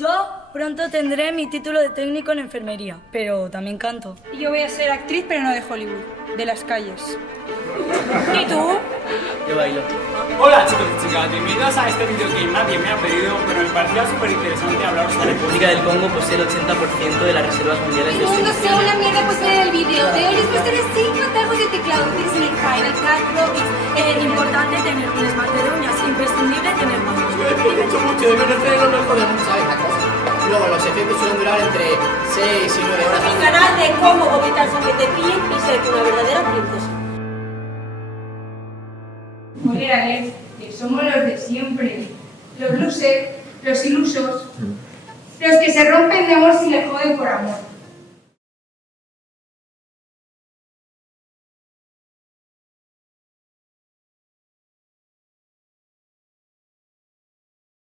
Yo pronto tendré mi título de técnico en enfermería, pero también canto. Y yo voy a ser actriz, pero no de Hollywood, de las calles. ¿Y tú? Yo bailo. Hola chicos y chicas, bienvenidos a este vídeo que nadie me ha pedido, pero me parecía súper interesante hablaros La República del Congo posee el 80% de las reservas mundiales de El mundo oxígeno. sea una mierda, pues ver el vídeo de hoy. Les muestra 5 atajos de teclado. Tienes en el Final Cut Pro X. Importante tener un esmalte de uñas, imprescindible tener manos. He hecho mucho de menos tener lo mejor de mundo, ¿sabes? La cosa. Luego los efectos suelen durar entre 6 y 9 horas. Mi canal de cómo vomitar sin que te pillen y ser una verdadera princesa. Oye, Alex, que somos los de siempre. Los losers, los ilusos, los que se rompen de amor si les joden por amor.